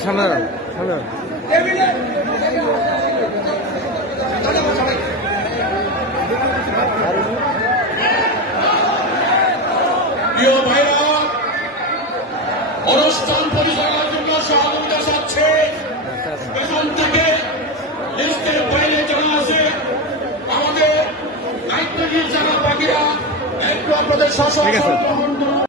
সামনে প্রিয় ভাইরা, অনুষ্ঠান পরিচালনার জন্য সহযোগিতা চাচ্ছে পেছন থেকে লিস্টের বাইরে জানা আছে আমাদের দায়িত্বশীল যারা বাকিরা একটু আপনাদের শাসন